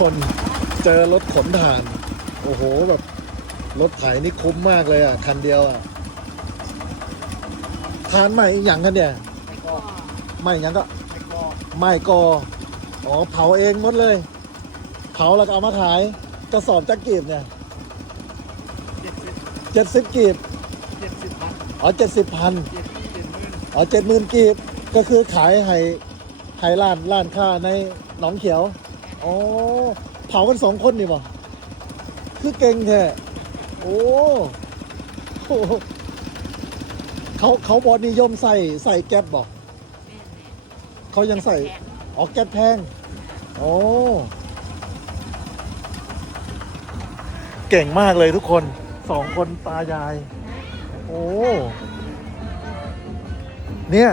คนเจอรถขนถ่าน โอ้โหแบบรถไถนี่คุ้มมากเลยอะ คันเดียวอะทานใหม่อีกอย่างกันเนี่ยไม่ก็ไม่อย่างนั้นก็ไม่ก็ไม่กออ๋อเผาเองหมดเลย เผาแล้วก็เอามาขายกระสอบจักกีบเนี่ยเจ็ดสิบเจ็ดสิบกีบเจ็ดสิบพันอ๋อเจ็ดสิบพันเจ็ดเจ็ดหมื่นอ๋อเจ็ดหมื่นกีบก็คือขายให้ให้ร้านร้านค้าในหนองเขียว อ๋อเผากันสองคนนี่บ่คือเก่งแท้โอ้โหเขาเขาบอนิยมใส่ใส่แก๊สบอกเขายังใส่อ๋อแก๊สแพงโอ้เก่งมากเลยทุกคนสองคนตายาย โอ้เนี่ย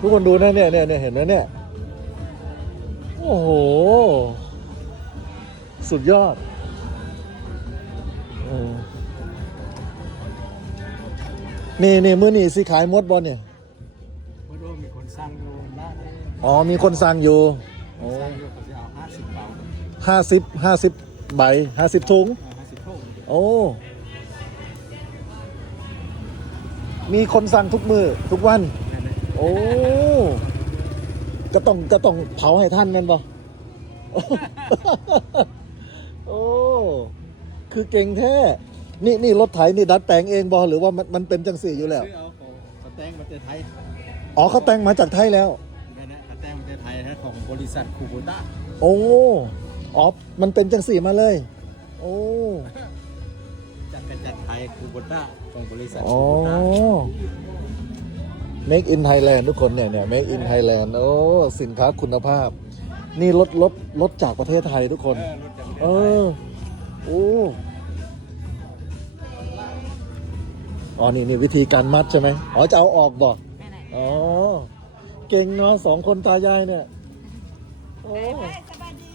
ทุกคนดูนะเนี่ยเนี่ยเนี่ยเห็นไหมเนี่ย อ้โห สุดยอดเออนี่นี่มือนี่สิขายมดบอลเนี่ยว่าโดนมีคนสร้างโดนได้เลยอ๋อ มีคนสั่งอยู่โอ้สร้างโดนเขาจะเอาห้าสิบเบาห้าสิบห้าสิบใบห้าสิบถุงห้าสิบโถ่โอ้มีคนสั่งทุกมือทุกวันนั่นเลยโอ้ ก็ต้องก็ต้องเผาให้ท่านแมันบ่ โอ้ คือเก่งแท้ นี่นี่รถไถนี่ดัดแปลงเองบอหรือว่ามันมันเป็นจังสี่อยู่แล้ว ซื้อเอาของเขาแต่งประเทศไทยอ๋อเขาแต่งมาจากไทยแล้ว นั่นแหละเขาแต่งประเทศไทยนะของบริษัทคูโบต้าโอ้อ๋อมันเป็นจังสี่มาเลย โอ้จัดกระจัดไทยคูโบต้าของบริษัทอ๋อคูโบต้า Make in Thailand ทุกคนเนี่ยเนี่ย Make in Thailand โอ้สินค้าคุณภาพ นี่รถรถรถจากประเทศไทยทุกคน เออรถจากประเทศไทยเออโอ้อ๋อนี่นี่วิธีการมัดใช่ไหมอ๋อจะเอาออกบอกนั่นแหละอ๋อเก่งเนาะสองคนตายายเนี่ยโอ้สบายดี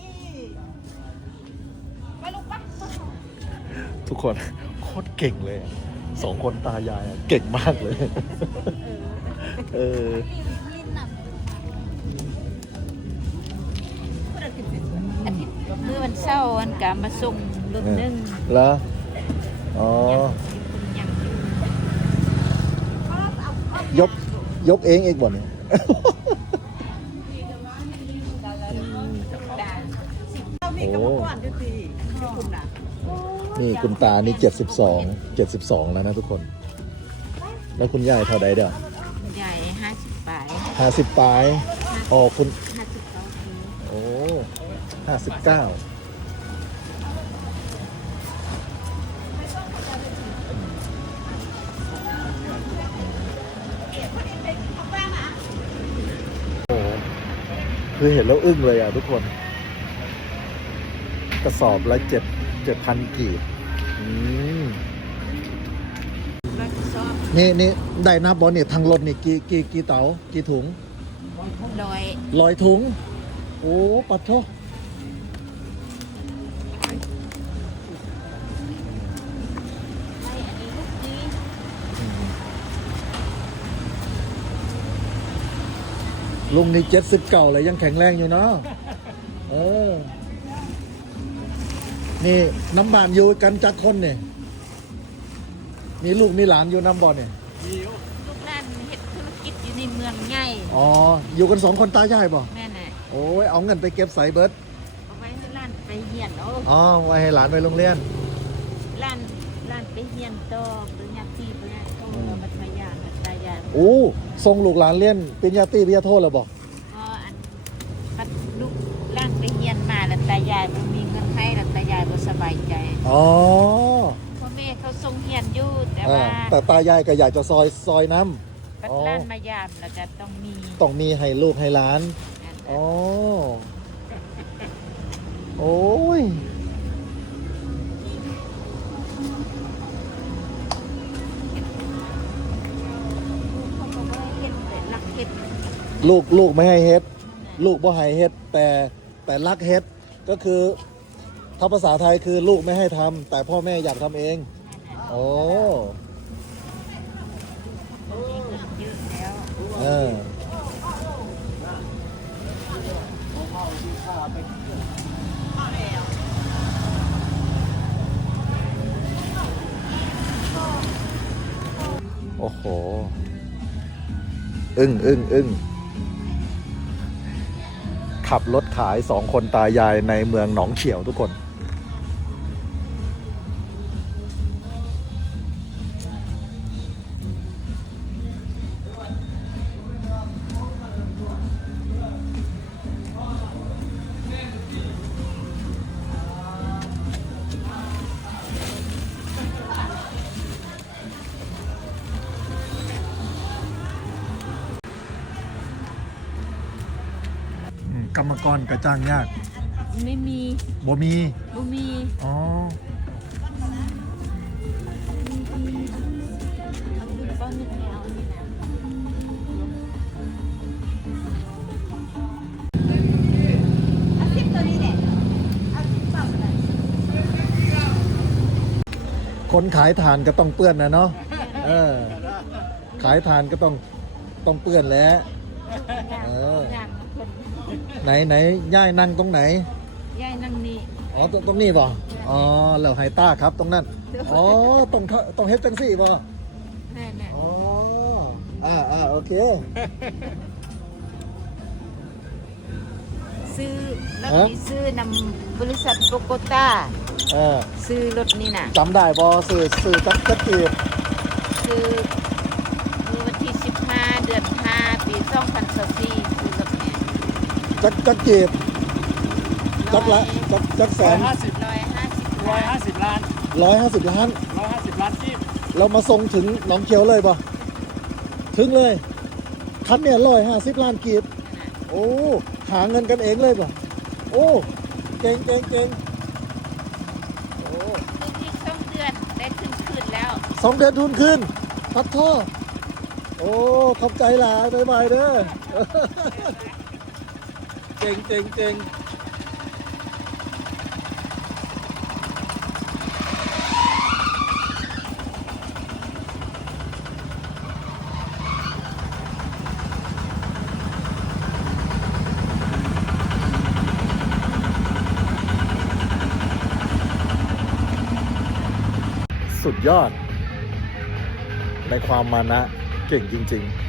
ไปลูกปะทุกคนโคตรเก่งเลยอะสองคนตายายอะเก่งมากเลย เออลิ้นน่ะอาทิตย์เมื่อวันเสาร์วันกามาส่งรถหนึ่งแล้วอ๋อยังยกยกเองเองบ่เนี่ยโอ้นี่คุณตานี่เจ็ดสิบสองเจ็ดสิบสองแล้วนะทุกคน แล้วคุณยายเท่าใดเด้อ ห้าสิบปลายอ๋อคุณห้าสิบสองปีโอ้ห้าสิบเก้าโอ้คือเห็นแล้วอึ้งเลยอะทุกคน กระสอบละเจ็ดเจ็ดพันกีบ นี่นี่ได้นับบอลเนี่ยทางรถนี่กี่กี่กี่เต๋ากี่ถุงลอยลอยถุง โอ้ปัดโทไอ้อันนี้ลูกนี้ลุงนี่เจ็ดสิบเก่าเลยยังแข็งแรงอยู่เนาะเออ นี่น้ำบานอยู่กันจักคนเนี่ย มีลูกมีหลานอยู่น้ำบอลเนี่ยลูกนั่นเฮ็ดธุรกิจอยู่ในเมืองใหญ่อ๋ออยู่กันสองคนตายายบ่แม่น่ะโอ้ยเอาเงินไปเก็บใส่เบิร์ดเอาไว้ให้ร้านไปเฮียนเอาอ๋อไว้ให้หลานไปโรงเรียนร้านร้านไปเฮียนต่อปริญญาตรีปริญญาโทแล้วมัธยมมัธยมโอ้ส่งลูกหลานเรียนปริญญาตรีปริญญาโทแล้วบ่พออันพัดลูกร่างไปเฮียนมาแล้วตายายบ่มีเงินให้แล้วตายายบ่สบายใจอ๋อพ่อแม่ เขาส่งเฮียนอยู่แต่เออว่าแต่ตายายก็อยากจะซอยซอยน้พัดอ๋อร้านมายามแล้วก็ต้องมีำต้องมีให้ลูกให้หลาน อ๋อ โอ้ย เขาก็บ่ได้เฮ็ดแต่รักเฮ็ดลูกลูกไม่ให้เฮ็ด ลูกบ่ให้เฮ็ด แต่แต่รักเฮ็ด ก็คือถ้าภาษาไทยคือลูกไม่ให้ทำแต่พ่อแม่อยากทำเอง โอ้เออโอ้โห อึ้งอึ้งอึ้งขับรถขายสองคนตายายในเมืองหนองเขียวทุกคน อืมกรรมกรกระจ้างยากไม่มีบ่มีบ่มีอ๋อเอาคือป้อนนึกแล้วนี่นะเอาคลิปตัวนี้แหละเอาคลิปเปล่าก็ได้คนขายทานก็ต้องเปื้อนนะเนาะเออขายทานก็ต้องต้องเปื้อนแหล้ว ไหนไหนย่ายนั่งตรงไหน ยายนั่งนี่ อ๋อตรงตรงนี้ป่ะอ๋อแล้วไฮต้าครับตรงนั้น อ๋อตรงเทตรงเฮดจังสี่ป่ะแน่อ๋ออ่าอ่าโอเคๆซื้อรถฮะ นี้ซื้อนำบริษัทโปโกต้าเออซื้อรถนี่น่ะจำได้บอสื่อสื่อจักจักกีบคือเมื่อวันที่ 15 เดือน 5 ปี 2024ซื้อรถเนี่ย จักจักกีบจักละจักจักแสร้อยนห้าสิบร้อยห้าสิบร้อยล้านห้าสิบล้านร้อยห้าสิบล้าน ร้อยห้าสิบล้านที่เรามาส่งถึงหนองเขียวเลยป่ะถึงเลยคันเนี่ยร้อยห้าสิบล้านกีบ โอ้ หาเงินกันเองเลยป่ะโอ้ เก่งเก่งเก่งโอ้คืออีกสองเดือนได้ขึ้นคืนแล้วสองเดือนทุนขึ้นพัดท่อ โอ้ ขอบใจหลายบายบายเด้อ เก่งเก่งเก่งสุดยอด ในความมานะ เก่งจริง ๆ